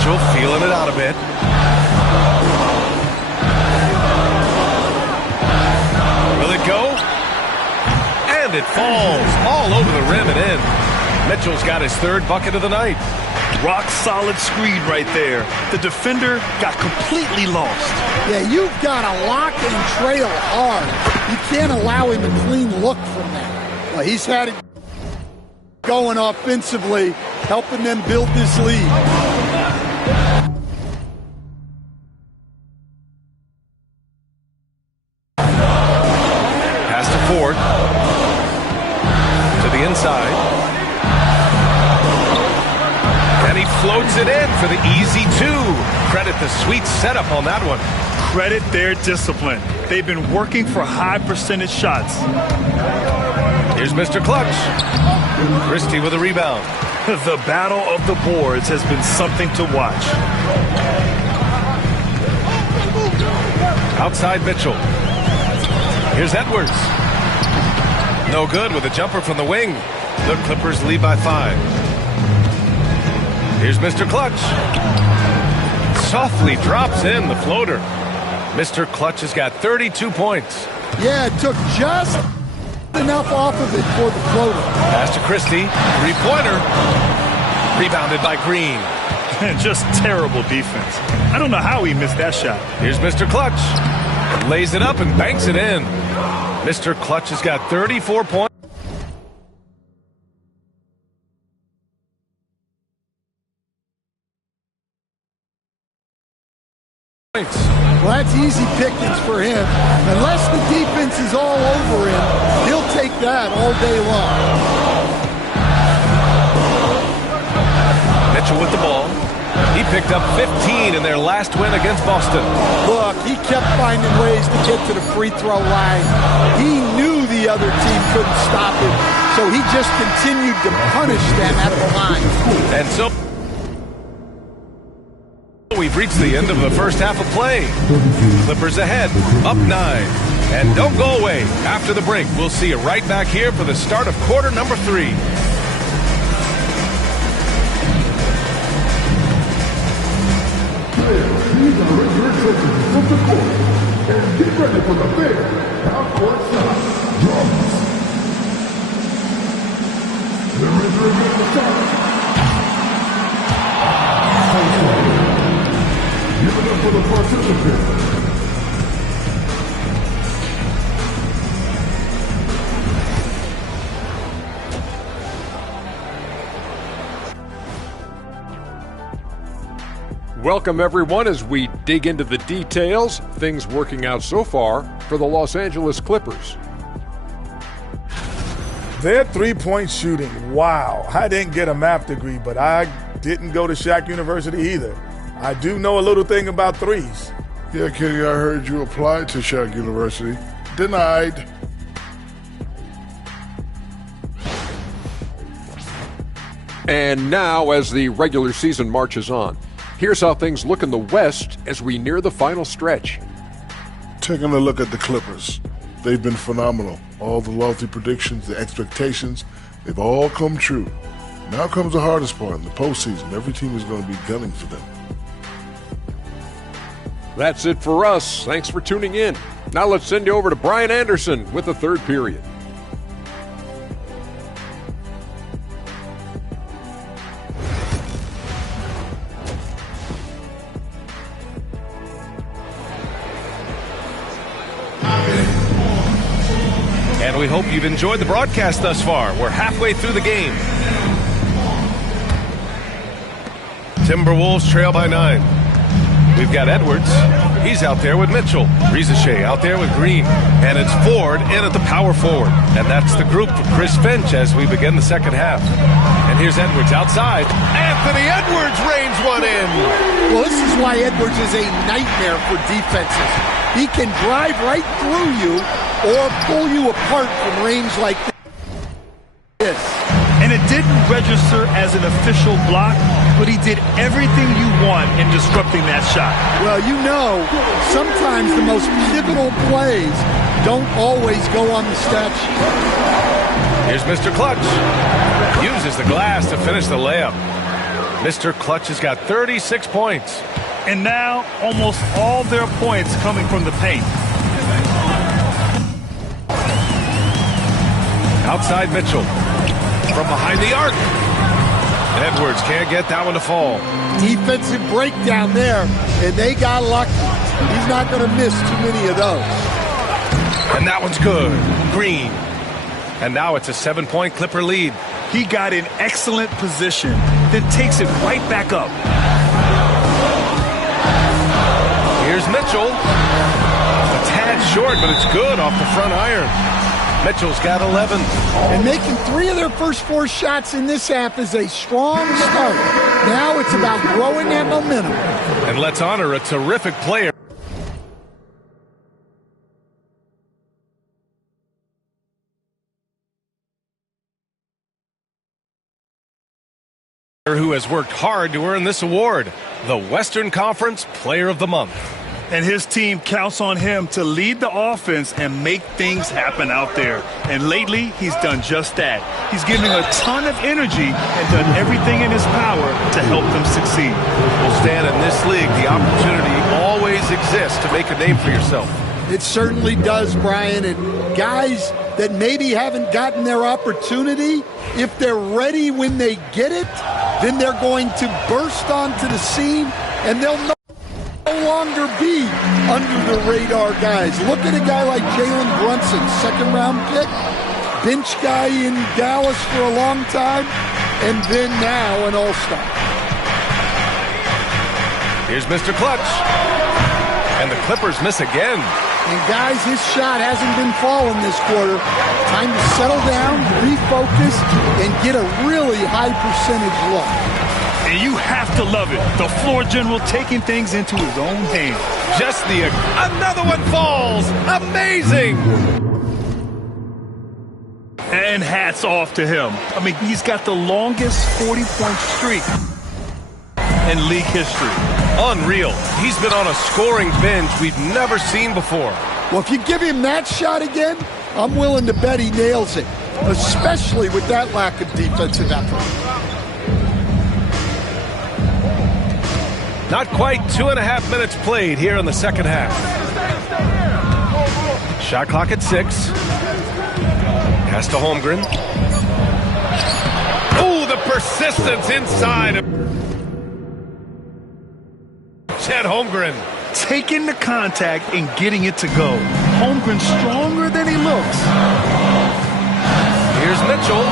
Mitchell feeling it out a bit. Will it go? And it falls all over the rim and in. Mitchell's got his third bucket of the night. Rock solid screen right there. The defender got completely lost. Yeah, you've got to lock and trail hard. You can't allow him a clean look from that. Well, he's had it going offensively, helping them build this lead. Pass to Ford. To the inside. And he floats it in for the easy two. Credit the sweet setup on that one. Credit their discipline. They've been working for high percentage shots. Here's Mr. Clutch. Christie with a rebound. The battle of the boards has been something to watch. Outside Mitchell. Here's Edwards. No good with a jumper from the wing. The Clippers lead by 5. Here's Mr. Clutch. Softly drops in the floater. Mr. Clutch has got 32 points. Yeah, it took just enough off of it for the floater. Pass to Christie. Three-pointer. Rebounded by Green. Just terrible defense. I don't know how he missed that shot. Here's Mr. Clutch. Lays it up and banks it in. Mr. Clutch has got 34 points. Well, that's easy pickings for him. Unless the defense is all over him, he'll take that all day long. Mitchell with the ball. He picked up 15 in their last win against Boston. Look, he kept finding ways to get to the free throw line. He knew the other team couldn't stop him, so he just continued to punish them at the line. And so we've reached the end of the first half of play. Clippers ahead, up 9. And don't go away. After the break, we'll see you right back here for the start of quarter number 3. These are regular coaches from the court. And get ready for the big half-court shot. Drums. There is a regular shot. Give it up for the participants. Welcome, everyone, as we dig into the details, things working out so far for the Los Angeles Clippers. Their three-point shooting, wow. I didn't get a math degree, but I didn't go to Shaq University either. I do know a little thing about threes. Yeah, Kenny, I heard you applied to Shaq University. Denied. And now, as the regular season marches on, here's how things look in the West as we near the final stretch. Taking a look at the Clippers. They've been phenomenal. All the lofty predictions, the expectations, they've all come true. Now comes the hardest part in the postseason. Every team is going to be gunning for them. That's it for us. Thanks for tuning in. Now let's send you over to Brian Anderson with the third period. And we hope you've enjoyed the broadcast thus far. We're halfway through the game. Timberwolves trail by 9. We've got Edwards. He's out there with Mitchell. Rizachet out there with Green. And it's Ford in at the power forward. And that's the group for Chris Finch as we begin the second half. And here's Edwards outside. Anthony Edwards rains one in. Well, this is why Edwards is a nightmare for defenses. He can drive right through you or pull you apart from range like this. And it didn't register as an official block, but he did everything you want in disrupting that shot. Well, you know, sometimes the most pivotal plays don't always go on the stat sheet. Here's Mr. Clutch. Uses the glass to finish the layup. Mr. Clutch has got 36 points. And now almost all their points coming from the paint. Outside Mitchell. From behind the arc. Edwards can't get that one to fall. Defensive breakdown there, and they got lucky. He's not going to miss too many of those. And that one's good. Green. And now it's a 7-point Clipper lead. He got in excellent position, then takes it right back up. Here's Mitchell. A tad short, but it's good off the front iron. Mitchell's got 11. And making 3 of their first 4 shots in this half is a strong start. Now it's about growing that momentum. And let's honor a terrific player who has worked hard to earn this award, the Western Conference Player of the Month. And his team counts on him to lead the offense and make things happen out there. And lately, he's done just that. He's giving a ton of energy and done everything in his power to help them succeed. Well, Stan, in this league, the opportunity always exists to make a name for yourself. It certainly does, Brian. And guys that maybe haven't gotten their opportunity, if they're ready when they get it, then they're going to burst onto the scene and they'll no longer be under the radar guys. Look at a guy like Jalen Brunson, 2nd-round pick, bench guy in Dallas for a long time, and then now an all-star. Here's Mr. Clutch. And the Clippers miss again. And guys, his shot hasn't been falling this quarter. Time to settle down, refocus, and get a really high percentage look. And you have to love it. The floor general taking things into his own hands. Just another one falls. Amazing. And hats off to him. I mean, he's got the longest 40-point streak in league history. Unreal. He's been on a scoring binge we've never seen before. Well, if you give him that shot again, I'm willing to bet he nails it, especially with that lack of defensive effort. Not quite 2.5 minutes played here in the second half. Shot clock at 6. Pass to Holmgren. Oh, the persistence inside of Chet Holmgren. Taking the contact and getting it to go. Holmgren stronger than he looks. Here's Mitchell.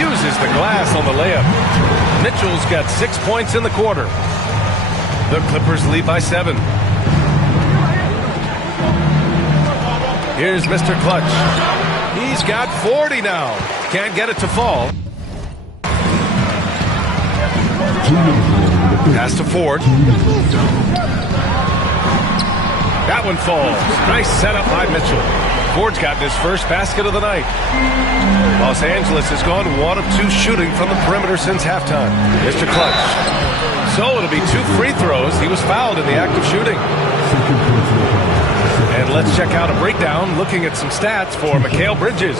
Uses the glass on the layup. Mitchell's got 6 points in the quarter. The Clippers lead by 7. Here's Mr. Clutch. He's got 40 now. Can't get it to fall. Pass to Ford. That one falls. Nice setup by Mitchell. Ford's gotten his first basket of the night. Los Angeles has gone 1 of 2 shooting from the perimeter since halftime. Mr. Clutch. So it'll be 2 free throws. He was fouled in the act of shooting. And let's check out a breakdown looking at some stats for Mikal Bridges.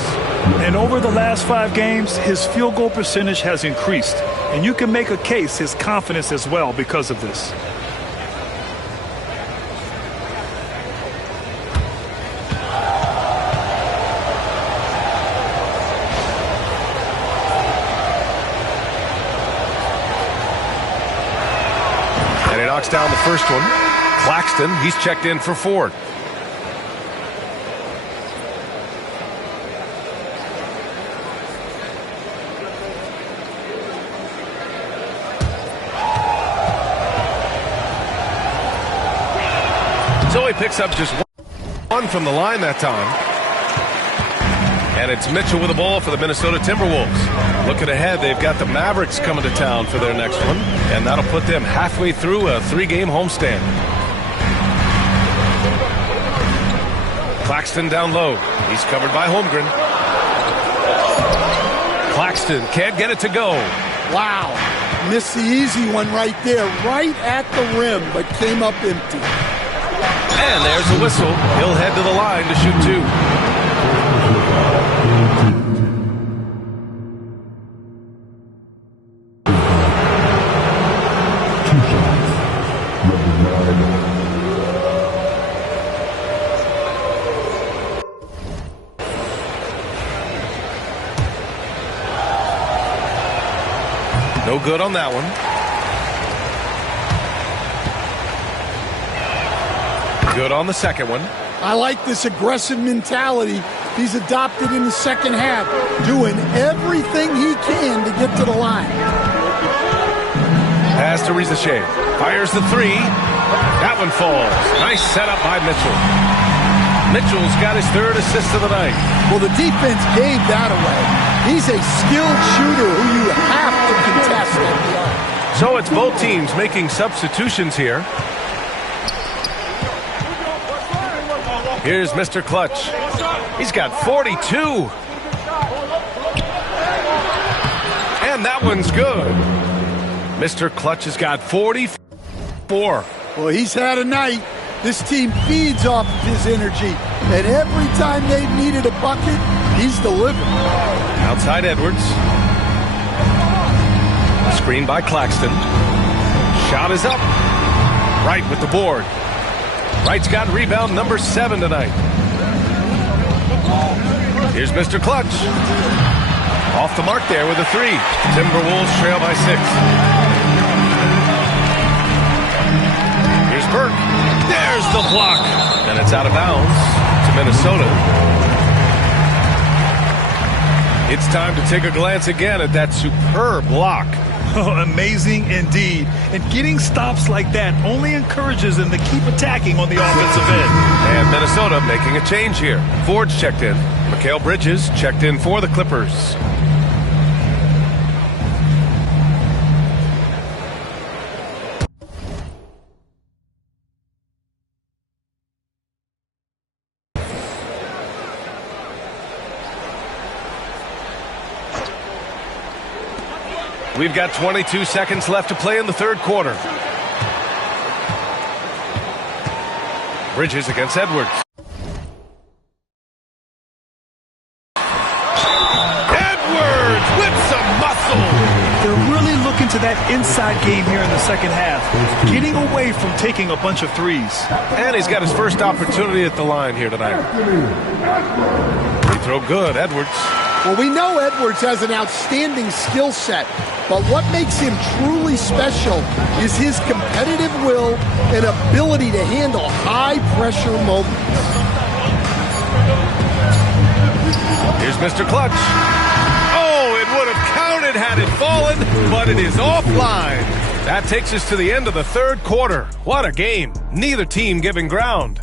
And over the last 5 games, his field goal percentage has increased. And you can make a case his confidence as well because of this. Knocks down the first one. Claxton, he's checked in for Ford. So he picks up just one from the line that time. And it's Mitchell with the ball for the Minnesota Timberwolves. Looking ahead, they've got the Mavericks coming to town for their next one, and that'll put them halfway through a 3-game homestand. Claxton down low. He's covered by Holmgren. Claxton can't get it to go. Wow. Missed the easy one right there, right at the rim, but came up empty. And there's the whistle. He'll head to the line to shoot 2. good on that one. Good on the second one. I like this aggressive mentality he's adopted in the second half, doing everything he can to get to the line. Pass to Rizachet. Fires the three. That one falls. Nice setup by Mitchell. Mitchell's got his third assist of the night. Well, the defense gave that away. He's a skilled shooter who you have to contest at the arc. So it's both teams making substitutions here. Here's Mr. Clutch. He's got 42. And that one's good. Mr. Clutch has got 44. Well, he's had a night. This team feeds off of his energy. And every time they've needed a bucket, he's delivered. Outside Edwards. Screen by Claxton. Shot is up. Wright with the board. Wright's got rebound number 7 tonight. Here's Mr. Clutch. Off the mark there with a 3. Timberwolves trail by 6. Here's Burke. There's the block. And it's out of bounds to Minnesota. It's time to take a glance again at that superb block. Oh, amazing indeed. And getting stops like that only encourages them to keep attacking on the offensive end. And Minnesota making a change here. Ford's checked in. Mikal Bridges checked in for the Clippers. We've got 22 seconds left to play in the third quarter. Bridges against Edwards. Edwards with some muscle. They're really looking to that inside game here in the second half, getting away from taking a bunch of threes. And he's got his first opportunity at the line here tonight. Free throw good, Edwards. Well, we know Edwards has an outstanding skill set, but what makes him truly special is his competitive will and ability to handle high-pressure moments. Here's Mr. Clutch. Oh, it would have counted had it fallen, but it is offline. That takes us to the end of the third quarter. What a game. Neither team giving ground.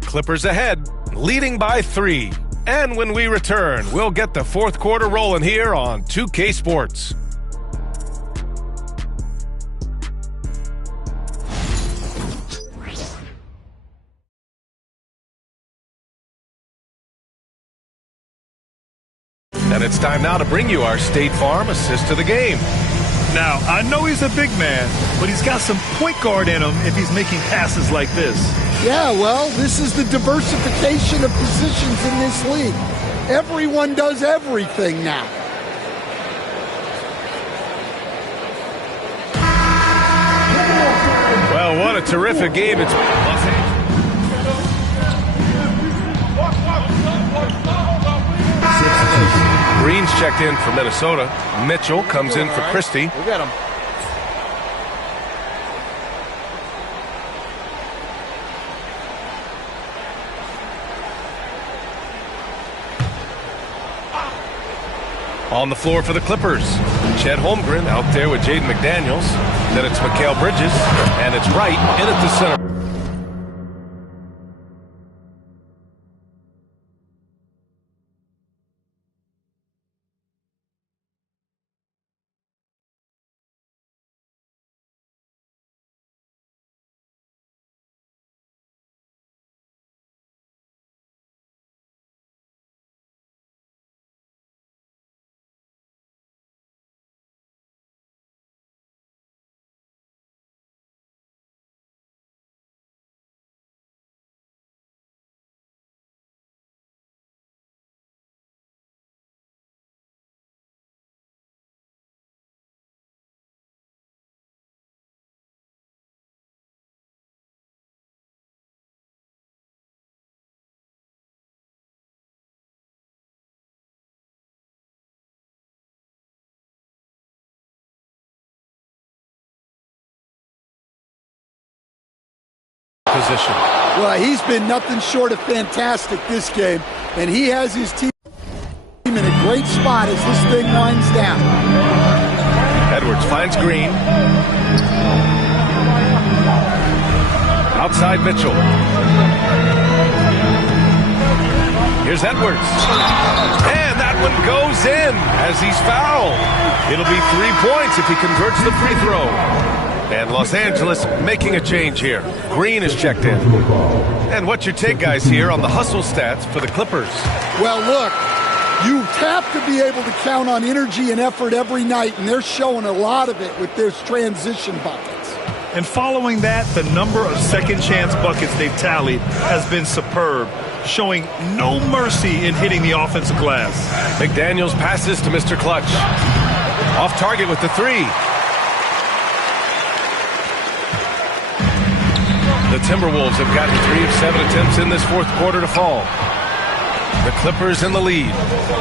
Clippers ahead, leading by 3. And when we return, we'll get the fourth quarter rolling here on 2K Sports. And it's time now to bring you our State Farm assist of the game. Now, I know he's a big man, but he's got some point guard in him if he's making passes like this. Yeah, well, this is the diversification of positions in this league. Everyone does everything now. Well, what a terrific game. It's Los Angeles. Green's checked in for Minnesota. Mitchell comes in for Christie. We got him. On the floor for the Clippers, Chet Holmgren out there with Jaden McDaniels. Then it's Mikal Bridges, and it's Wright in at the center. position. Well, he's been nothing short of fantastic this game, and he has his team in a great spot as this thing winds down. Edwards finds Green. Outside Mitchell. Here's Edwards. And that one goes in as he's fouled. It'll be 3 points if he converts the free throw. And Los Angeles making a change here. Green is checked in. And what's your take, guys, here on the hustle stats for the Clippers? Well, look, you have to be able to count on energy and effort every night, and they're showing a lot of it with their transition buckets. And following that, the number of second chance buckets they've tallied has been superb, showing no mercy in hitting the offensive glass. McDaniels passes to Mr. Clutch. Off target with the three. The Timberwolves have gotten 3 of 7 attempts in this fourth quarter to fall. The Clippers in the lead.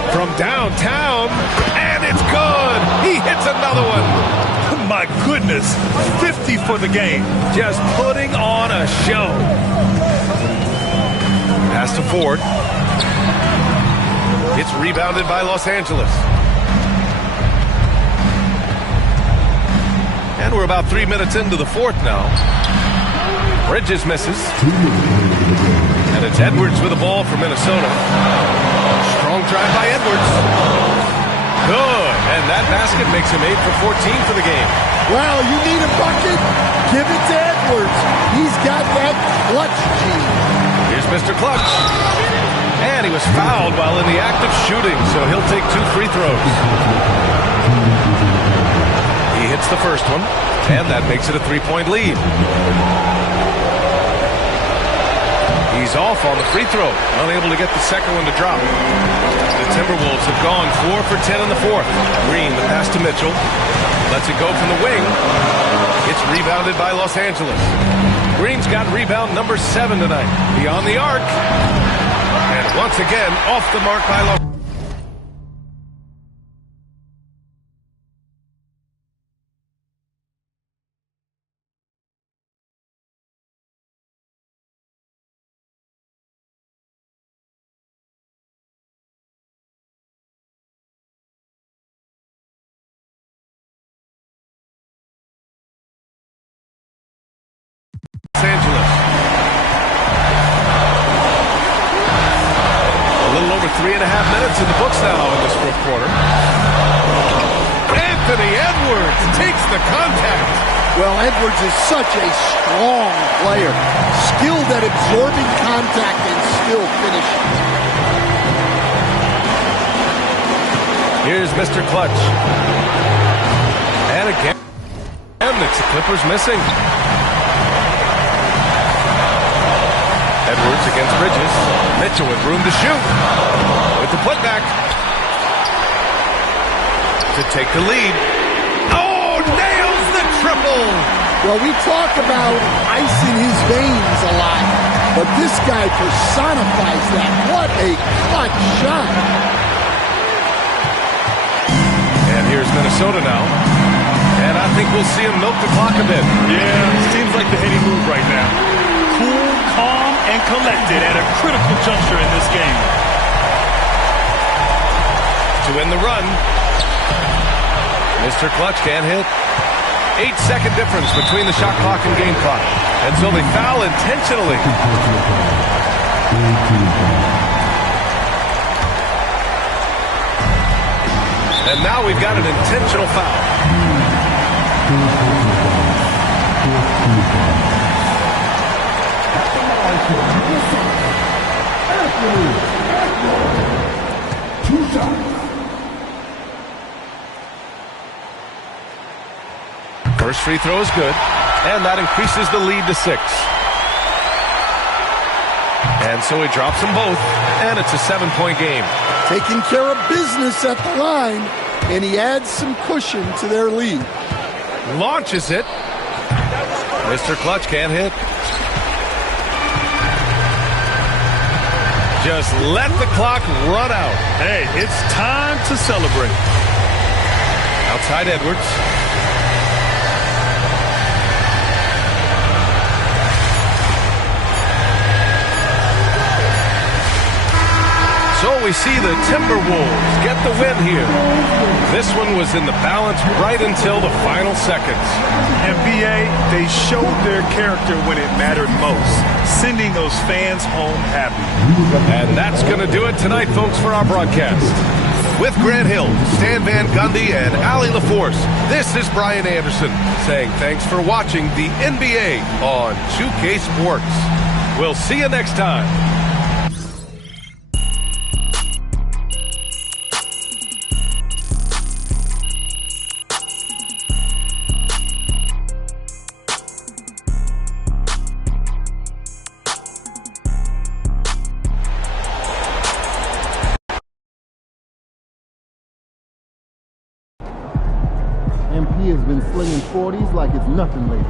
From downtown, and it's good! He hits another one! My goodness, 50 for the game. Just putting on a show. Pass to Ford. It's rebounded by Los Angeles. And we're about 3 minutes into the fourth now. Bridges misses. And it's Edwards with the ball for Minnesota. Strong drive by Edwards. Good. And that basket makes him 8 for 14 for the game. Well, you need a bucket? Give it to Edwards. He's got that clutch gene. Here's Mr. Clutch. And he was fouled while in the act of shooting, so he'll take 2 free throws. He hits the first one, and that makes it a 3-point lead. He's off on the free throw, unable to get the second one to drop. The Timberwolves have gone 4 for 10 in the fourth. Green, the pass to Mitchell. Lets it go from the wing. It's rebounded by Los Angeles. Green's got rebound number 7 tonight. Beyond the arc. And once again, off the mark by Los Angeles. Angeles. A little over 3.5 minutes in the books now in this fourth quarter. Anthony Edwards takes the contact. Well, Edwards is such a strong player. Skilled at absorbing contact and still finishing. Here's Mr. Clutch. And again, it's the Clippers missing. Edwards against Bridges. Mitchell with room to shoot. With the putback. To take the lead. Oh, nails the triple! Well, we talk about ice in his veins a lot, but this guy personifies that. What a clutch shot. And here's Minnesota now. And I think we'll see him milk the clock a bit. Yeah, seems like the heady move right now. Cool, calm, and collected at a critical juncture in this game. To win the run. Mr. Clutch can't hit. 8-second difference between the shot clock and game clock. And so they foul intentionally. And now we've got an intentional foul. First free throw is good, and that increases the lead to 6. And so he drops them both, and it's a 7-point game. Taking care of business at the line, and he adds some cushion to their lead. Launches it. Mr. Clutch can't hit. Just let the clock run out. Hey, it's time to celebrate. Outside Edwards. we see the Timberwolves get the win here. This one was in the balance right until the final seconds. NBA, they showed their character when it mattered most, sending those fans home happy. And that's going to do it tonight, folks, for our broadcast. With Grant Hill, Stan Van Gundy, and Allie LaForce, this is Brian Anderson saying thanks for watching the NBA on 2K Sports. We'll see you next time. MP has been slinging 40s like it's nothing lately.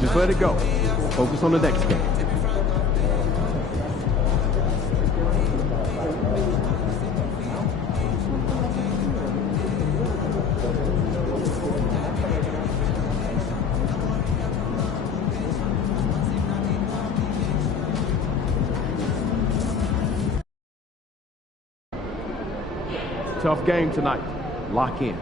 Just let it go. Focus on the next game. Tough game tonight. Lock in.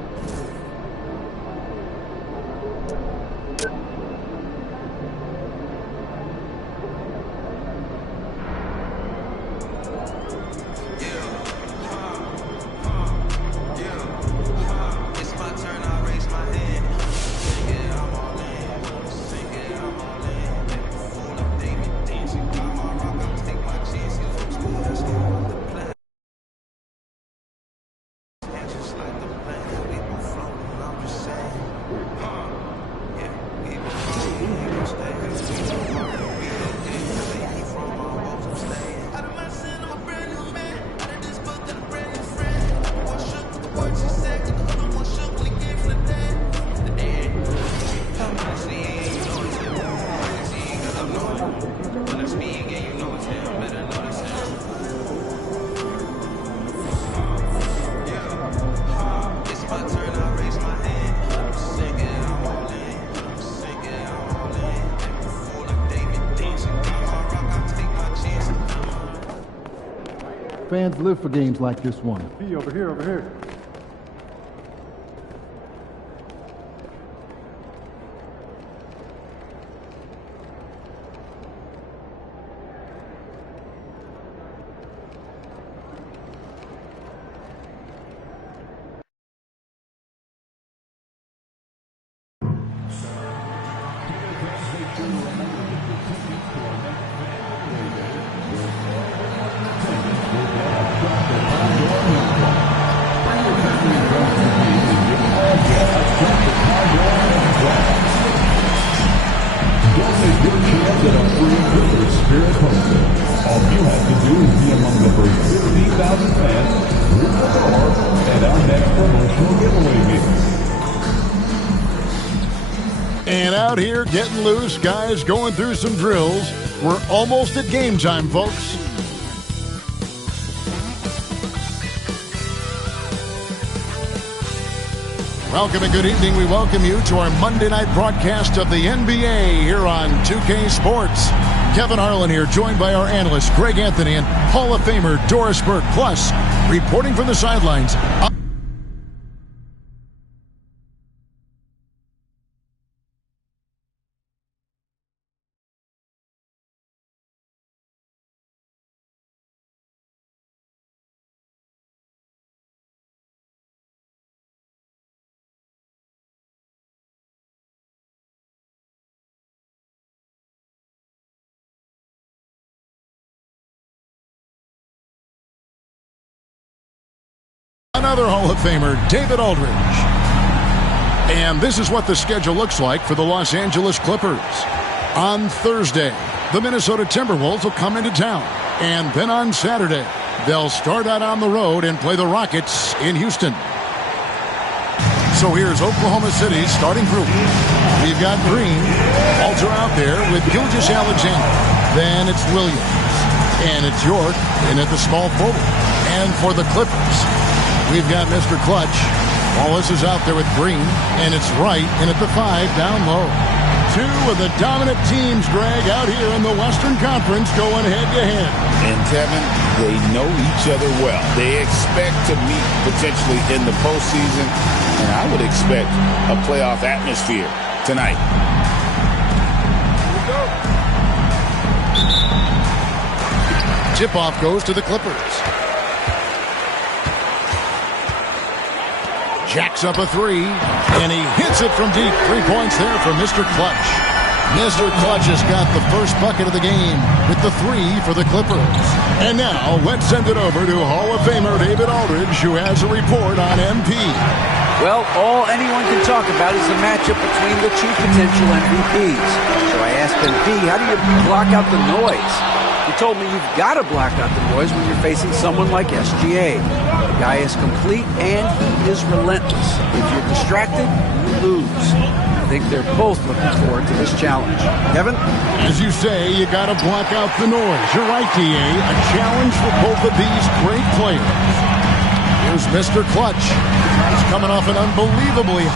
Fans live for games like this one. Over here, over here. And out here getting loose, guys going through some drills. We're almost at game time, folks. Welcome and good evening. We welcome you to our Monday night broadcast of the NBA here on 2K Sports. Kevin Harlan here, joined by our analysts Greg Anthony and Hall of Famer Doris Burke. Plus, reporting from the sidelines. Another Hall of Famer, David Aldridge. And this is what the schedule looks like for the Los Angeles Clippers. On Thursday, the Minnesota Timberwolves will come into town. And then on Saturday, They'll start out on the road and play the Rockets in Houston. So here's Oklahoma City's starting group. We've got Green. Walter out there with Gilgeous-Alexander. Then it's Williams. And it's York in at the small forward. And for the Clippers, we've got Mr. Clutch. Wallace is out there with Green. And it's Wright in at the 5 down low. Two of the dominant teams, Greg, out here in the Western Conference going head-to-head. And, Kevin, they know each other well. They expect to meet potentially in the postseason, and I would expect a playoff atmosphere tonight. Tip-off goes to the Clippers. Jacks up a 3, and he hits it from deep. 3 points there for Mr. Clutch. Mr. Clutch has got the first bucket of the game with the 3 for the Clippers. And now, let's send it over to Hall of Famer David Aldridge, who has a report on MP. Well, all anyone can talk about is the matchup between the two potential MVPs. So I asked MP, how do you block out the noise? He told me you've got to block out the noise when you're facing someone like SGA. The guy is complete and he is relentless. If you're distracted, you lose. I think they're both looking forward to this challenge. Kevin? As you say, you got to block out the noise. You're right, DA. A challenge for both of these great players. Here's Mr. Clutch. He's coming off an unbelievably